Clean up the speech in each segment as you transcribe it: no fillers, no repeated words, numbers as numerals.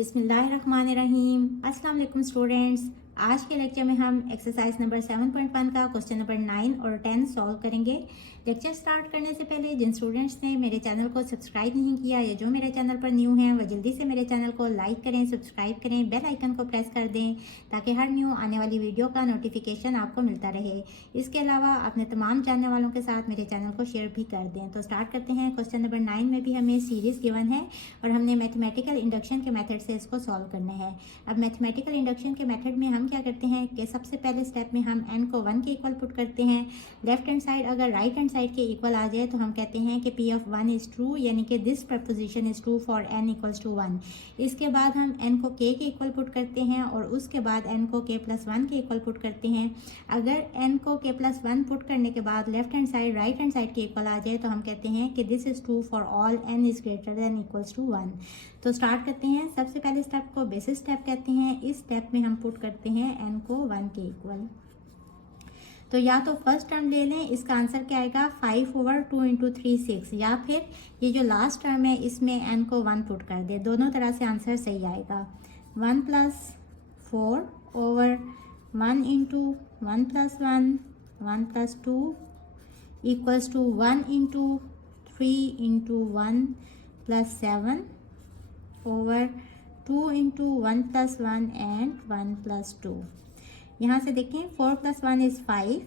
बिस्मिल्लाहिर्रहमानिर्रहीम। अस्सलाम वालेकुम स्टूडेंट्स। आज के लेक्चर में हम एक्सरसाइज नंबर 7.1 का क्वेश्चन नंबर 9 और 10 सॉल्व करेंगे। लेक्चर स्टार्ट करने से पहले जिन स्टूडेंट्स ने मेरे चैनल को सब्सक्राइब नहीं किया या जो मेरे चैनल पर न्यू हैं वह जल्दी से मेरे चैनल को लाइक करें, सब्सक्राइब करें, बेल आइकन को प्रेस कर दें ताकि हर न्यू आने वाली वीडियो का नोटिफिकेशन आपको मिलता रहे। इसके अलावा अपने तमाम जानने वालों के साथ मेरे चैनल को शेयर भी कर दें। तो स्टार्ट करते हैं। क्वेश्चन नंबर 9 में भी हमें सीरीज गिवन है और हमने मैथमेटिकल इंडक्शन के मेथड से इसको सॉल्व करना है। अब मैथमेटिकल इंडक्शन के मेथड में हम क्या करते हैं कि सबसे पहले स्टेप में हम n को 1 के इक्वल पुट करते हैं। लेफ्ट हैंड साइड अगर राइट हैंड साइड के इक्वल आ जाए तो हम कहते हैं कि p ऑफ 1 इज ट्रू, यानी कि this proposition is true for n equals to 1। इसके बाद हम n को k के इक्वल पुट करते हैं और उसके बाद n को k प्लस 1 के इक्वल पुट करते हैं। अगर n को k प्लस 1 पुट करने के बाद left hand side right hand side के इक्वल आ जाए तो हम कहते हैं कि this is true for all n is greater than equals to 1। तो स्टार्ट करते हैं। सबसे पहले स्टेप को बेसिस स्टेप कहते हैं। इस स्टेप में हम पुट करते हैं n को 1 के इक्वल। तो या तो फर्स्ट टर्म ले लें, इसका आंसर क्या आएगा 5 ओवर 2 इंटू 3 6, या फिर ये जो लास्ट टर्म है इसमें n को 1 पुट कर दे। दोनों तरह से आंसर सही आएगा। 1 plus 4 over 1 into 1 plus 1 1 plus 2 equals to 1 into 3 into 1 plus 7 over 2 into 1 plus 1 and 1 plus 2। यहाँ से देखें 4 plus 1 is 5,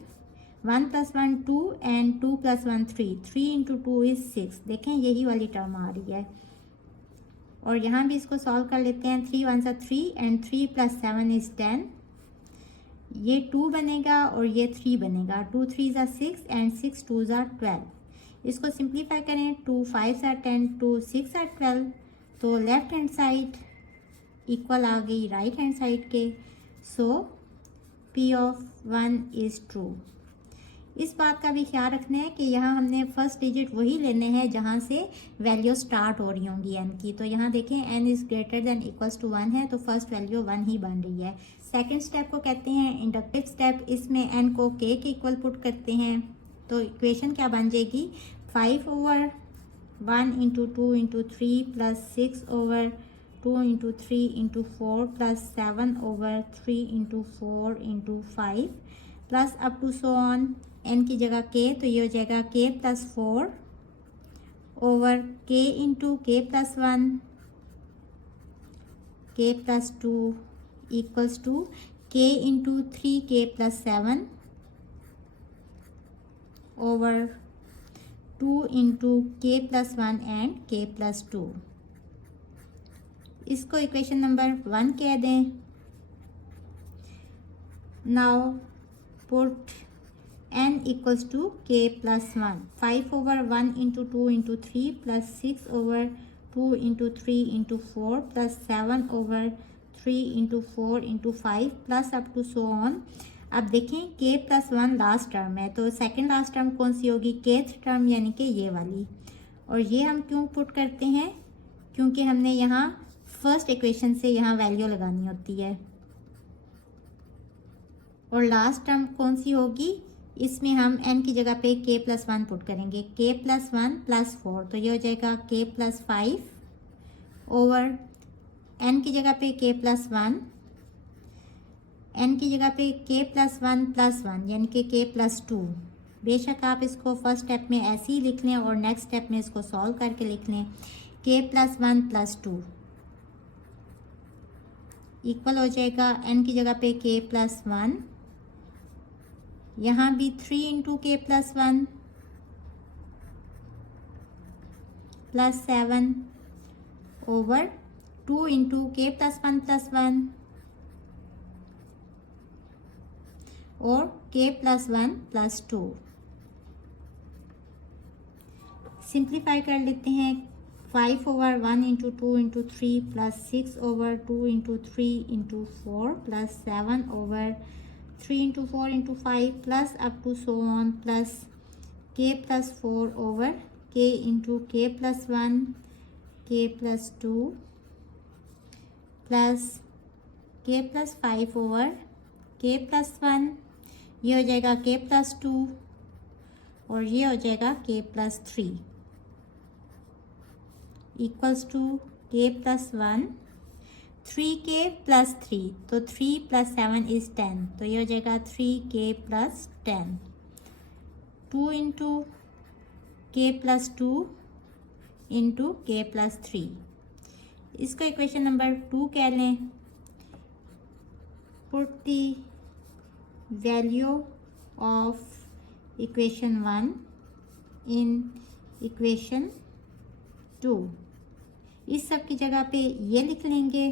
1 plus 1 2 and 2 plus 1 3, 3 into 2 is 6। देखें यही वाली टर्म आ रही है। और यहाँ भी इसको सॉल्व कर लेते हैं। 3 1 सा 3 एंड 3 प्लस 7 इज़ 10। ये 2 बनेगा और ये 3 बनेगा। 2 3 ज़ा 6 एंड 6 2 ज़ा 12। इसको सिंप्लीफाई करें। 2 5 ज़ा 10, 2 6 ज़ा 12। तो लेफ्ट हैंड साइड इक्वल आ गई राइट हैंड साइड के। So p of 1 is true. इस बात का भी ख्याल रखना है कि यहाँ हमने फर्स्ट डिजिट वही लेने हैं जहाँ से वैल्यू स्टार्ट हो रही होंगी n की। तो यहाँ देखें n is greater than equals to 1 है तो फर्स्ट वैल्यू 1 ही बन रही है। सेकेंड स्टेप को कहते हैं इंडक्टिव स्टेप। इसमें n को k के इक्वल पुट करते हैं तो इक्वेशन क्या बन जाएगी 5 over 1 into 2 into 3 plus 6 over 2 into 3 into 4 plus 7 over 3 into 4 into 5 plus up to so on. n की जगह k तो ये हो जाएगा k plus 4 over k into k plus 1 k plus 2 equals to k into 3k plus 7 over 2 into k plus 1 and k plus 2। इसको equation number 1 कह दें। Now put n equals to k plus 1। 5 over 1 into 2 into 3 plus 6 over 2 into 3 into 4 plus 7 over 3 into 4 into 5 plus up to so on. अब देखें k plus 1 last term है तो second last term कौन सी होगी kth term, यानी कि ये वाली। और ये हम क्यों पुट करते हैं क्योंकि हमने यहाँ फर्स्ट इक्वेशन से यहाँ वैल्यू लगानी होती है। और लास्ट टर्म कौन सी होगी, इसमें हम n की जगह पे k प्लस 1 पुट करेंगे। k प्लस 1 प्लस 4 तो ये हो जाएगा k प्लस 5 ओवर n की जगह पे k प्लस 1, n की जगह पे k प्लस 1 प्लस 1 यानी कि k प्लस 2। बेशक आप इसको फर्स्ट स्टेप में ऐसे ही लिख लें और नेक्स्ट स्टेप में इसको सॉल्व करके लिख लें। k प्लस 1 प्लस 2 इक्वल हो जाएगा n की जगह पे k प्लस 1, यहाँ भी 3 into k plus 1 plus 7 over 2 into k plus 1 plus 1 और k प्लस 1 प्लस 2। सिंप्लीफाई कर लेते हैं। 5 over 1 into 2 into 3 plus 6 over 2 into 3 into 4 plus 7 over 3 into 4 into 5 plus up to so on plus k plus 4 over k into k plus 1 k plus 2 plus k plus 5 over k plus 1। ये हो जाएगा k plus 2 और ये हो जाएगा k plus 3 equals to k plus 1 3k plus 3, तो 3 plus 7 is 10, तो ये हो जाएगा 3k plus 10। 2 into k plus 2 into k plus 3, इसको इक्वेशन नंबर 2 कह लें। Put the value of equation 1 in equation 2। इस सब की जगह पे ये लिख लेंगे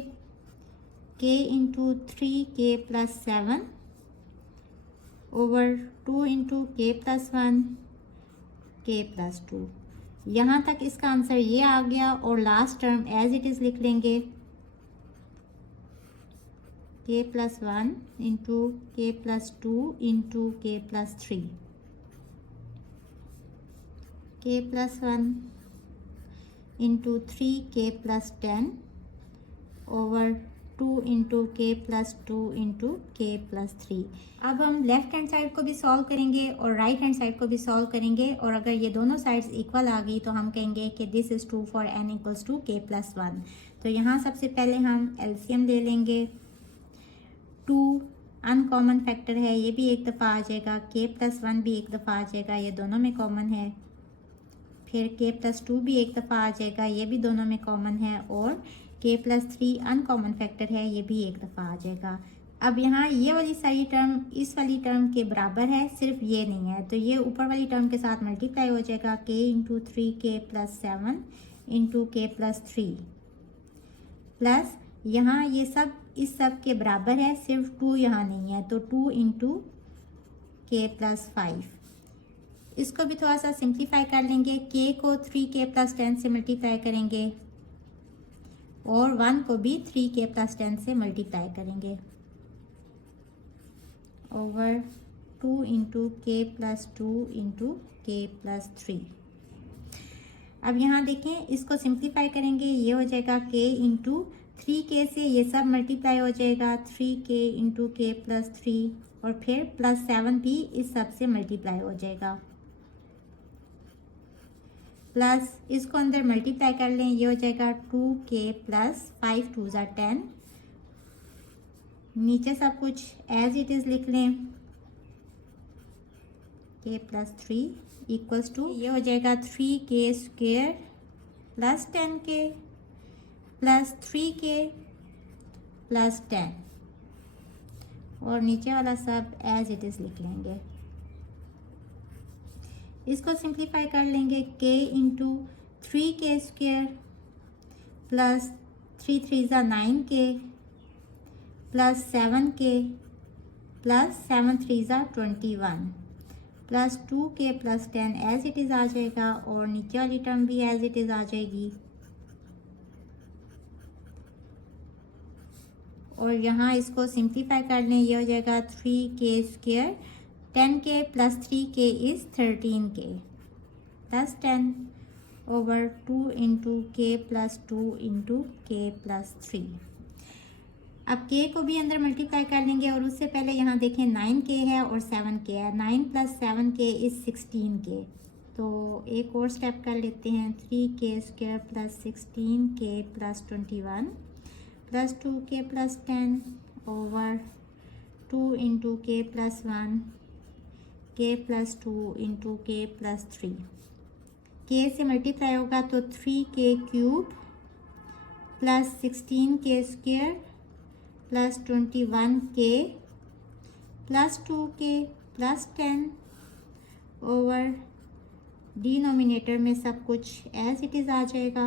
k into 3k plus 7 over 2 into k plus 1 k plus 2। यहाँ तक इसका आंसर ये आ गया और last term as it is लिख लेंगे k plus 1 into k plus 2 into k plus 3। k plus 1 into 3k plus 10 over 2 into k plus 2 into k plus 3। अब हम लेफ्ट हैंड साइड को भी सॉल्व करेंगे और राइट हैंड साइड को भी सॉल्व करेंगे, और अगर ये दोनों साइड्स इक्वल आ गई तो हम कहेंगे कि this is true for n equals to k plus 1। तो यहाँ सबसे पहले हम एलसीएम ले लेंगे। 2 अनकॉमन फैक्टर है, ये भी एक दफ़ा आ जाएगा, k प्लस 1 भी एक दफ़ा आ जाएगा, ये दोनों में कॉमन है। फिर k प्लस 2 भी एक दफ़ा आ जाएगा, ये भी दोनों में कॉमन है। और k प्लस 3 अनकॉमन फैक्टर है, ये भी एक दफ़ा आ जाएगा। अब यहाँ ये वाली सारी टर्म इस वाली टर्म के बराबर है, सिर्फ ये नहीं है, तो ये ऊपर वाली टर्म के साथ मल्टीप्लाई हो जाएगा। k into 3k plus 7 into k plus 3 plus यहाँ ये सब इस सब के बराबर है, सिर्फ 2 यहाँ नहीं है, तो 2 इंटू के प्लस 5। इसको भी थोड़ा सा सिंप्लीफाई कर लेंगे। k को 3k प्लस 10 से मल्टीप्लाई करेंगे और 1 को भी 3k प्लस 10 से मल्टीप्लाई करेंगे over 2 into k plus 2 into k plus 3। अब यहाँ देखें, इसको सिंप्लीफाई करेंगे, ये हो जाएगा k इंटू 3k से ये सब मल्टीप्लाई हो जाएगा 3k इंटू के प्लस 3 और फिर प्लस 7 भी इस सब से मल्टीप्लाई हो जाएगा। प्लस इसको अंदर मल्टीप्लाई कर लें, ये हो जाएगा 2k प्लस 5 2 ज़ा 10। नीचे सब कुछ एज इट इज़ लिख लें, k प्लस 3 इक्वल्स टू ये हो जाएगा 3k square plus 10k plus 3k plus 10, और नीचे वाला सब एज इट इज़ लिख लेंगे। इसको सिंप्लीफाई कर लेंगे, k into 3k square plus 3 3 ज़ा 9k प्लस 7k प्लस 7 3 ज़ा 21 plus 2k plus 10 as it is आ जाएगा, और नीचे वाली टर्म भी एज इट इज़ आ जाएगी। और यहाँ इसको सिंप्लीफाई कर लें, ये हो जाएगा 3k square 10k plus 3k is 13k plus 10 over 2 into k plus 2 into k plus 3। अब k को भी अंदर मल्टीप्लाई कर लेंगे, और उससे पहले यहाँ देखें 9k है और 7k है, 9 प्लस 7k इज़ 16k। तो एक और स्टेप कर लेते हैं, 3k square plus 16k plus 21 plus 2k plus 10 over 2 into k plus 1 k plus 2 into k plus 3। k से मल्टीप्लाई होगा तो 3k cube plus 16k square plus 21k plus 2k plus 10 over denominator में सब कुछ as it is आ जाएगा।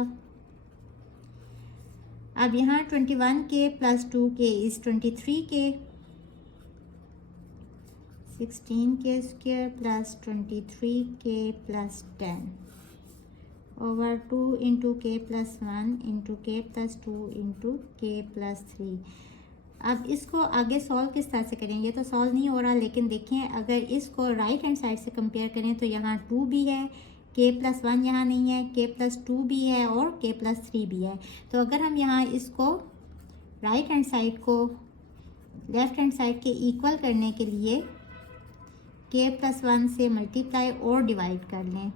अब यहाँ 21k plus 2k is 23k, 16k square plus 23k plus 10 over 2 into k plus 1 into k plus 2 into k plus 3। अब इसको आगे सॉल्व किस तरह से करेंगे, तो सॉल्व नहीं हो रहा, लेकिन देखें अगर इसको राइट हैंड साइड से कंपेयर करें तो यहाँ 2 भी है, k प्लस 1 यहाँ नहीं है, k प्लस 2 भी है और k प्लस 3 भी है। तो अगर हम यहाँ इसको राइट हैंड साइड को लेफ्ट हैंड साइड के इक्वल करने के लिए k प्लस 1 से मल्टीप्लाई और डिवाइड कर लें,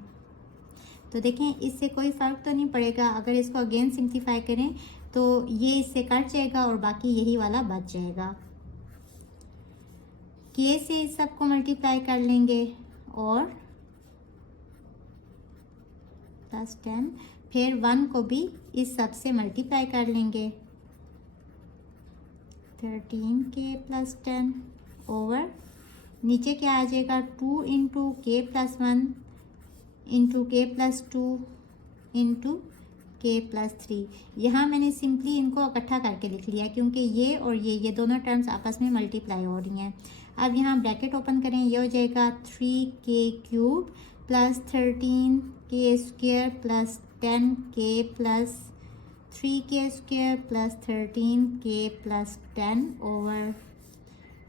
तो देखें इससे कोई फ़र्क तो नहीं पड़ेगा। अगर इसको अगेन सिंप्लीफाई करें तो ये इससे कट जाएगा और बाकी यही वाला बच जाएगा। के से इस सब को मल्टीप्लाई कर लेंगे और प्लस 10, फिर 1 को भी इस सब से मल्टीप्लाई कर लेंगे 13k प्लस 10 ओवर नीचे क्या आ जाएगा 2 into k plus 1 into k plus 2 into k plus 3। यहाँ मैंने सिंपली इनको इकट्ठा करके लिख लिया क्योंकि ये और ये दोनों टर्म्स आपस में मल्टीप्लाई हो रही हैं। अब यहाँ ब्रैकेट ओपन करें, ये हो जाएगा 3k cube plus 13k square plus 10k plus 3k square plus 13k plus 10 over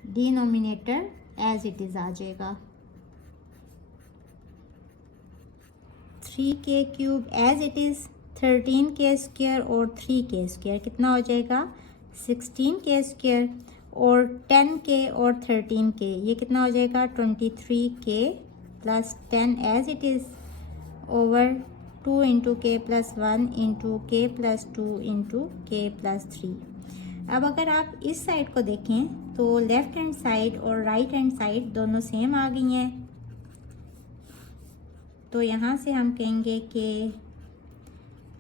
denominator as it is आ जाएगा 3k cube as it is 13k square और 3k स्क्वायर कितना हो जाएगा 16k स्क्वायर और 10k और 13k ये कितना हो जाएगा 23k plus 10 as it is over 2 into k plus 1 into k plus 2 into k plus 3। अब अगर आप इस साइड को देखें तो लेफ़्ट हैंड साइड और राइट हैंड साइड दोनों सेम आ गई हैं, तो यहाँ से हम कहेंगे कि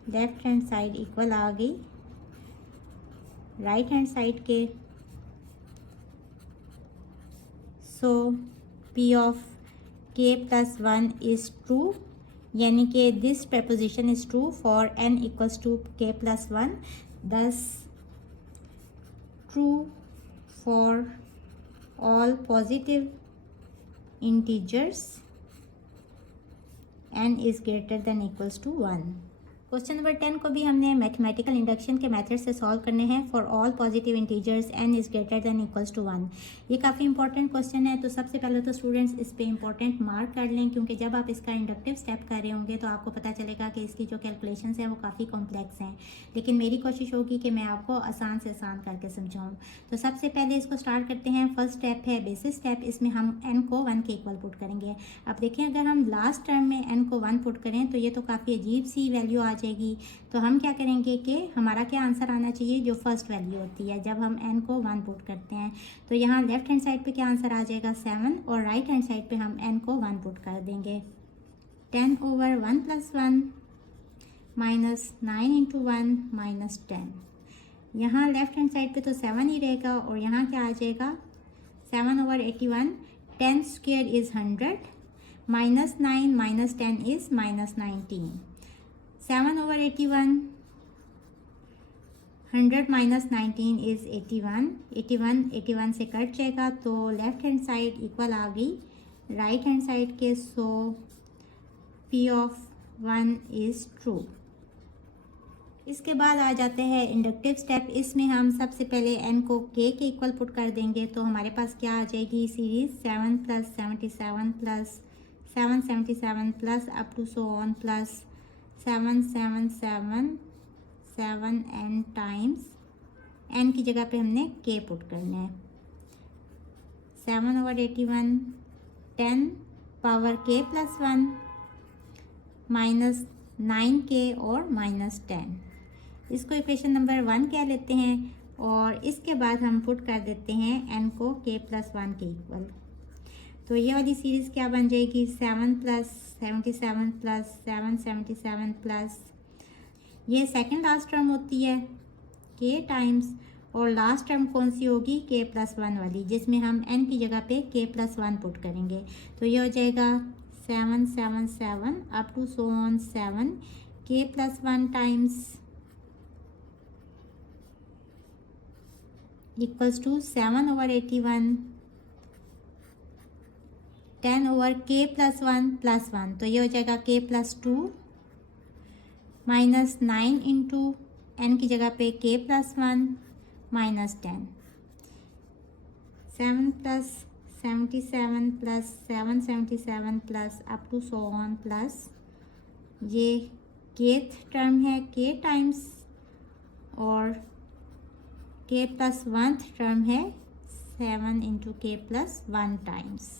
लेफ़्ट हैंड साइड इक्वल आ गई राइट हैंड साइड के। So P of k plus 1 is true, यानी कि this preposition is true for n equals to k plus 1, thus true for all positive integers n is greater than equals to 1। Question number 10 को भी हमने mathematical induction के method से solve करने हैं for all positive integers n is greater than equals to 1। ये काफ़ी important question है, तो सबसे पहले तो स्टूडेंट्स इस पे इंपॉर्टेंट मार्क कर लें क्योंकि जब आप इसका इंडक्टिव स्टेप कर रहे होंगे तो आपको पता चलेगा कि इसकी जो कैलकुलेशंस हैं वो काफ़ी कॉम्प्लेक्स हैं, लेकिन मेरी कोशिश होगी कि मैं आपको आसान से आसान करके समझाऊँ। तो सबसे पहले इसको स्टार्ट करते हैं। फर्स्ट स्टेप है बेसिस स्टेप, इसमें हम n को 1 के इक्वल पुट करेंगे। अब देखें अगर हम लास्ट टर्म में n को 1 पुट करें तो ये तो काफ़ी अजीब सी वैल्यू आ जाएगी, तो हम क्या करेंगे कि हमारा क्या आंसर आना चाहिए जो फर्स्ट वैल्यू होती है जब हम n को 1 पुट करते हैं। तो यहाँ लेफ्ट हैंड साइड पे क्या आंसर आ जाएगा 7 और राइट हैंड साइड पे हम n को 1 पुट कर देंगे 10 over 1 plus 1 minus 9 into 1 minus 10। यहाँ लेफ्ट हैंड साइड पे तो 7 ही रहेगा और यहाँ क्या आ जाएगा 7 over 81, 10 square is 100 minus 9 minus 10 is minus 19। 7 over 81, 100 minus 19 is 81, 81 से कट जाएगा तो लेफ़्ट हैंड साइड इक्वल आ गई राइट हैंड साइड के। So P of 1 is true. इसके बाद आ जाते हैं इंडक्टिव स्टेप। इसमें हम सबसे पहले n को k के इक्वल पुट कर देंगे तो हमारे पास क्या आ जाएगी series 7 plus 77 plus 777 plus up to so on plus 777 7n times n की जगह पे हमने k पुट करना है 7 over 81, 10 power k plus 1 minus 9k और माइनस 10। इसको इक्वेशन नंबर 1 कह लेते हैं और इसके बाद हम पुट कर देते हैं n को k प्लस 1 के इक्वल। तो ये वाली सीरीज़ क्या बन जाएगी 7 प्लस 77 प्लस 777 प्लस ये सेकंड लास्ट टर्म होती है k टाइम्स और लास्ट टर्म कौन सी होगी k प्लस 1 वाली जिसमें हम n की जगह पे k प्लस 1 पुट करेंगे। तो ये हो जाएगा 777 up to so on 7 k plus 1 times equals to 7 over 81, 10 over k plus 1 तो ये हो जाएगा k plus 2 minus 9 into n की जगह पे k plus 1 minus 10। 7 plus 77 plus 777 plus up to so on plus ये kth टर्म है k times और k प्लस 1th टर्म है 7 into k plus 1 times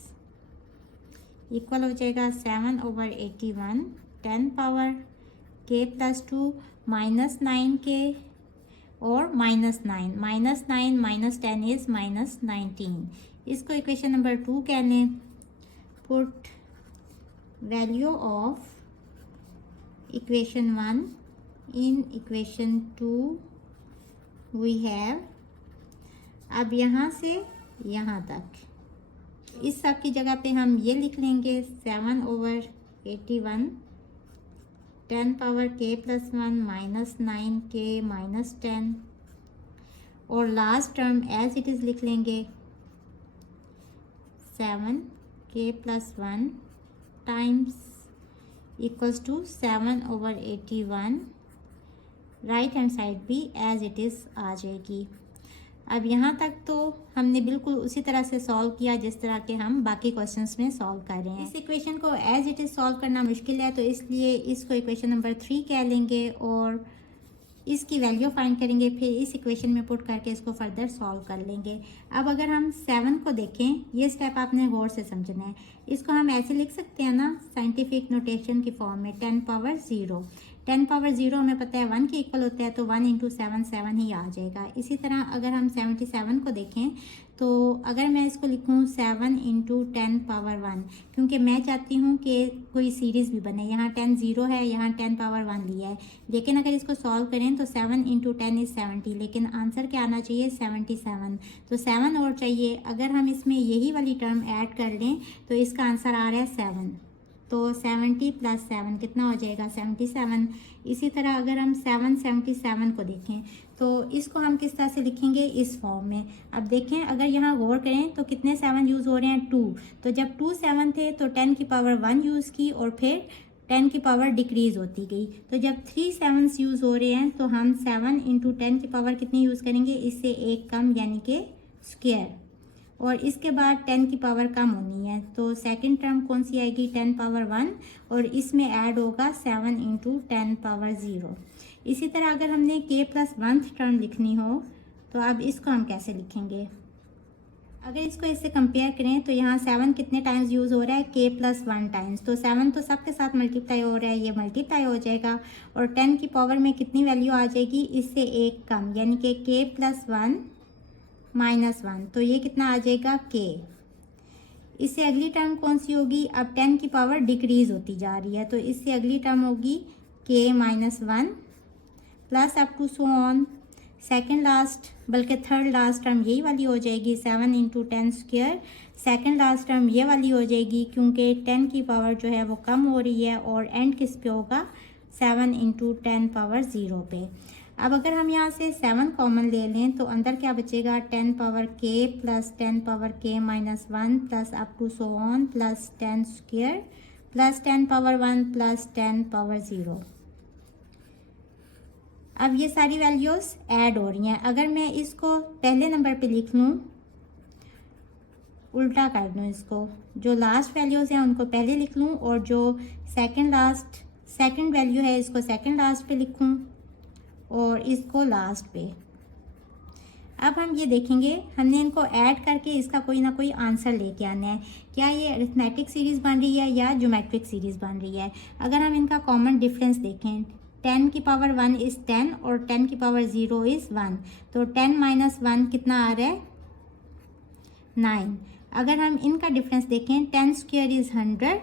equal हो जाएगा 7 over 81, 10 power k plus 2 minus 9k और -9, -9 -10 इज़ -19। इसको equation number 2 कह लें। Put value of equation 1 in equation 2 we have. अब यहाँ से यहाँ तक इस सब की जगह पे हम ये लिख लेंगे 7/81 10 पावर k + 1 -9k -10 और last term as it is लिख लेंगे 7k + 1 times equals to 7/81। Right hand side भी एज इट इज़ आ जाएगी। अब यहाँ तक तो हमने बिल्कुल उसी तरह से सॉल्व किया जिस तरह के हम बाकी क्वेश्चंस में सॉल्व कर रहे हैं। इस इक्वेशन को एज इट इज़ सॉल्व करना मुश्किल है, तो इसलिए इसको इक्वेशन नंबर 3 कह लेंगे और इसकी वैल्यू फाइंड करेंगे, फिर इस इक्वेशन में पुट करके इसको फर्दर सॉल्व कर लेंगे। अब अगर हम 7 को देखें, ये स्टेप आपने गौर से समझना है। इसको हम ऐसे लिख सकते हैं ना, साइंटिफिक नोटेशन की फॉर्म में 10 पावर 0। 10 पावर 0 हमें पता है 1 के इक्वल होता है, तो 1 × 7 7 ही आ जाएगा। इसी तरह अगर हम 77 को देखें, तो अगर मैं इसको लिखूं 7 × 10 पावर 1, क्योंकि मैं चाहती हूं कि कोई सीरीज़ भी बने। यहाँ 10 0 है, यहाँ 10 पावर 1 लिया है, लेकिन अगर इसको सॉल्व करें तो 7 × 10 इज़ 70, लेकिन आंसर क्या आना चाहिए 77। तो 7 और चाहिए। अगर हम इसमें यही वाली टर्म ऐड कर लें तो इसका आंसर आ रहा है 7। तो 70 + 7 कितना हो जाएगा 77। इसी तरह अगर हम 777 को देखें तो इसको हम किस तरह से लिखेंगे, इस फॉर्म में। अब देखें, अगर यहाँ गौर करें तो कितने 7 यूज़ हो रहे हैं 2। तो जब 2 7 थे तो 10 की पावर 1 यूज़ की और फिर 10 की पावर डिक्रीज़ होती गई। तो जब 3 7 यूज़ हो रहे हैं तो हम 7 × 10 की पावर कितनी यूज़ करेंगे, इससे एक कम, यानी कि स्क्वायर। और इसके बाद 10 की पावर कम होनी है, तो सेकंड टर्म कौन सी आएगी 10 पावर 1 और इसमें ऐड होगा 7 × 10 पावर 0। इसी तरह अगर हमने k + 1th टर्म लिखनी हो तो अब इसको हम कैसे लिखेंगे। अगर इसको इससे कंपेयर करें तो यहाँ 7 कितने टाइम्स यूज़ हो रहा है, k + 1 टाइम्स। तो 7 तो सबके साथ मल्टीप्लाई हो रहा है, ये मल्टीप्लाई हो जाएगा और 10 की पावर में कितनी वैल्यू आ जाएगी, इससे एक कम, यानी कि k + 1 -1। तो ये कितना आ जाएगा k। इससे अगली टर्म कौन सी होगी, अब 10 की पावर डिक्रीज़ होती जा रही है, तो इससे अगली टर्म होगी k - 1 plus up to so on. Second last, बल्कि थर्ड लास्ट टर्म यही वाली हो जाएगी 7 × 10 स्क्वायर। सेकेंड लास्ट टर्म ये वाली हो जाएगी, क्योंकि 10 की पावर जो है वो कम हो रही है और एंड किस पे होगा 7 × 10 पावर 0 पे। अब अगर हम यहाँ से 7 कॉमन ले लें तो अंदर क्या बचेगा 10 power k + 10 power k - 1 plus up to so on plus 10 square plus 10 power 1 plus 10 power 0। अब ये सारी वैल्यूज़ ऐड हो रही हैं। अगर मैं इसको पहले नंबर पे लिख लूँ, उल्टा कर दूँ, इसको जो लास्ट वैल्यूज़ हैं उनको पहले लिख लूँ और जो सेकंड वैल्यू है इसको सेकंड लास्ट पे लिखूँ और इसको लास्ट पे। अब हम ये देखेंगे, हमने इनको ऐड करके इसका कोई ना कोई आंसर लेके आना है। क्या ये अरिथमेटिक सीरीज़ बन रही है या ज्योमेट्रिक सीरीज़ बन रही है। अगर हम इनका कॉमन डिफरेंस देखें, 10 की पावर 1 इज़ 10 और 10 की पावर 0 इज़ 1, तो 10 - 1 कितना आ रहा है 9। अगर हम इनका डिफरेंस देखें, 10 स्क्वायर इज़ 100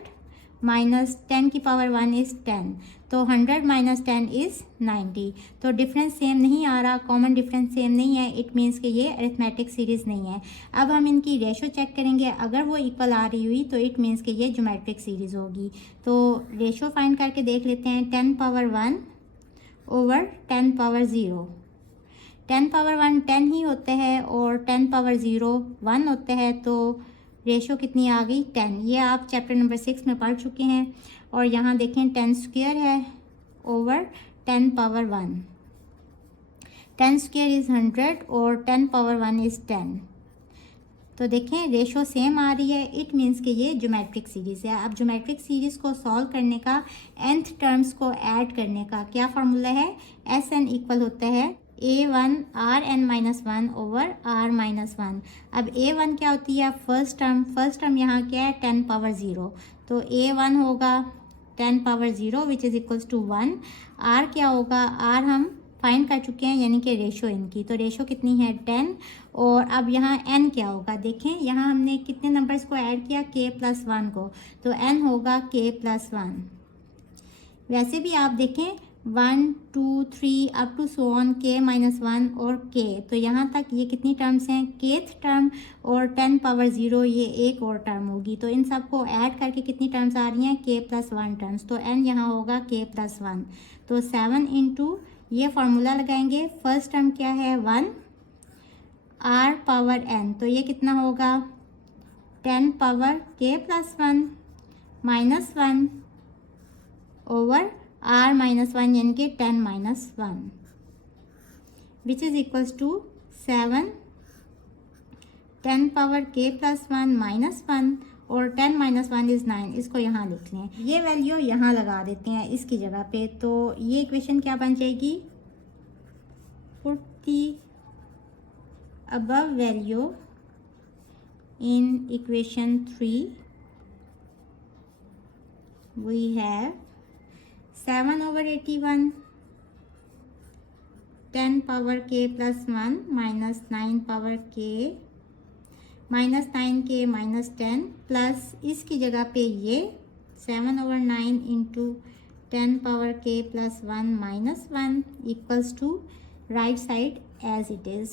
माइनस 10 की पावर 1 इज़ 10, तो 100 - 10 इज़ 90। तो डिफरेंस सेम नहीं आ रहा, कॉमन डिफरेंस सेम नहीं है, इट मीन्स कि ये अरिथमेटिक सीरीज़ नहीं है। अब हम इनकी रेशो चेक करेंगे, अगर वो इक्वल आ रही हुई तो इट मीन्स कि ये ज्योमेट्रिक सीरीज़ होगी। तो रेशो फाइंड करके देख लेते हैं, 10 पावर 1 ओवर 10 पावर 0। 10 पावर 1 10 ही होते हैं और 10 पावर 0 1 होते हैं, तो रेशो कितनी आ गई 10। ये आप चैप्टर नंबर 6 में पढ़ चुके हैं। और यहाँ देखें 10 स्क्वायर है ओवर 10 पावर 1। 10 स्क्वायर इज़ 100 और 10 पावर 1 इज़ 10। तो देखें रेशो सेम आ रही है, इट मीन्स कि ये ज्योमेट्रिक सीरीज़ है। अब ज्योमेट्रिक सीरीज़ को सॉल्व करने का, nth टर्म्स को ऐड करने का क्या फार्मूला है, SN इक्वल होता है A1 Rn-1 ओवर R-1। अब A1 क्या होती है, फर्स्ट टर्म यहाँ क्या है 10 पावर 0, तो A1 होगा 10 power 0 which is equals to 1। R क्या होगा, R हम फाइंड कर चुके हैं, यानी कि रेशो इनकी। तो रेशो कितनी है 10। और अब यहाँ n क्या होगा, देखें यहाँ हमने कितने नंबर्स को ऐड किया k+1 को, तो n होगा k+1। वैसे भी आप देखें 1 2 3 up to so on k-1 और k, तो यहाँ तक ये कितनी टर्म्स हैं, kth टर्म और 10⁻0 ये एक और टर्म होगी। तो इन सब को ऐड करके कितनी टर्म्स आ रही हैं, k+1 टर्म्स। तो n यहाँ होगा k+1। तो 7 इंटू ये फार्मूला लगाएंगे, फर्स्ट टर्म क्या है 1 r⁻n, तो ये कितना होगा 10⁻k+1 -1 ओवर r-1 यानी कि 10-1 which is equals to 7 10⁻k+1 -1 और 10-1 इज 9। इसको यहाँ लिख लें, ये वैल्यू यहाँ लगा देते हैं इसकी जगह पे। तो ये इक्वेशन क्या बन जाएगी, put the above value in equation 3 we have 7/81 10⁻k+1 -9k -10 plus इसकी जगह पे ये 7/9 into 10⁻k+1 -1 equals to right side as it is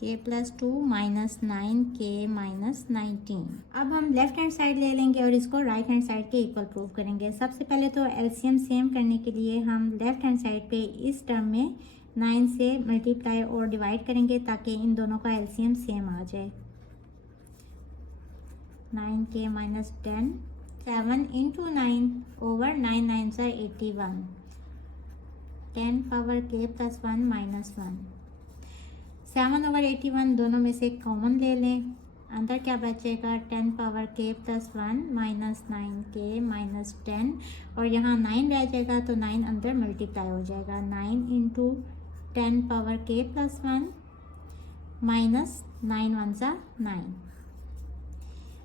k+2 -9k -19। अब हम लेफ्ट हैंड साइड ले लेंगे और इसको राइट हैंड साइड के इक्वल प्रूव करेंगे। सबसे पहले तो एलसीएम सेम करने के लिए हम लेफ्ट हैंड साइड पे इस टर्म में 9 से मल्टीप्लाई और डिवाइड करेंगे ताकि इन दोनों का एलसीएम सेम आ जाए। 9k -10 7 into 9 over 9 9s are 81 10⁻k+1 -1 7/81 दोनों में से कॉमन ले लें, अंदर क्या बचेगा 10⁻k+1 -9k -10 और यहाँ 9 रह जाएगा, तो 9 अंदर मल्टीप्लाई हो जाएगा। 9 इंटू 10⁻k+1 -9 1s are 9।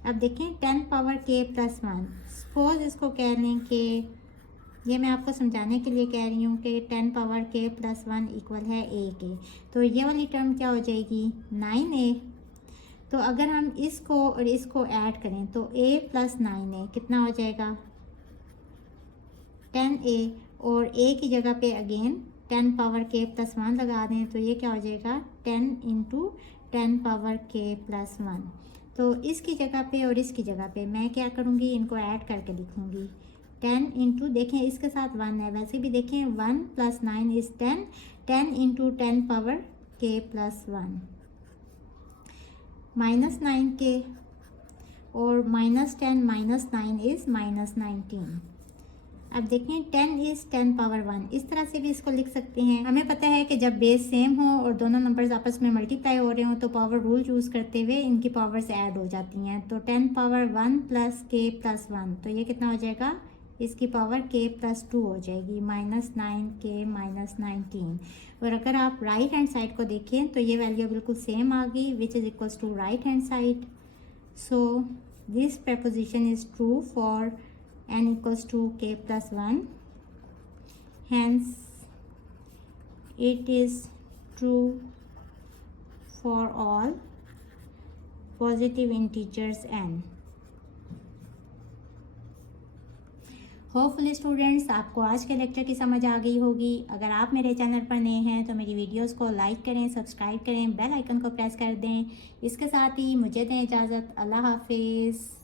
अब देखें 10⁻k+1, सपोज इसको कह लें कि ये मैं आपको समझाने के लिए कह रही हूँ कि 10⁻k+1 इक्वल है a के, तो ये वाली टर्म क्या हो जाएगी 9a। तो अगर हम इसको और इसको ऐड करें तो a + 9a कितना हो जाएगा 10a, और a की जगह पे अगेन 10⁻k+1 लगा दें तो ये क्या हो जाएगा 10 इंटू 10⁻k+1। तो इसकी जगह पे और इसकी जगह पे मैं क्या करूँगी, इनको ऐड करके लिखूँगी 10 इंटू, देखें इसके साथ 1 है, वैसे भी देखें 1 + 9 इज 10 10 इंटू 10⁻k+1 -9k और -10 -9 इज -19। अब देखें 10 इज 10⁻1, इस तरह से भी इसको लिख सकते हैं। हमें पता है कि जब बेस सेम हो और दोनों नंबर्स आपस में मल्टीप्लाई हो रहे हो तो पावर रूल यूज़ करते हुए इनकी पावर्स ऐड हो जाती हैं। तो 10⁻1 + k+1, तो ये कितना हो जाएगा, इसकी पावर k+2 हो जाएगी -9k -19। और अगर आप राइट हैंड साइड को देखें तो ये वैल्यू बिल्कुल सेम आ गई, which is equals to right hand side. So this proposition is true for n equals to k+1, hence it is true for all positive integers n। Hopefully students आपको आज के लेक्चर की समझ आ गई होगी। अगर आप मेरे चैनल पर नए हैं तो मेरी वीडियोस को लाइक करें, सब्सक्राइब करें, बेल आइकन को प्रेस कर दें। इसके साथ ही मुझे दें इजाज़त, अल्लाह हाफिज़।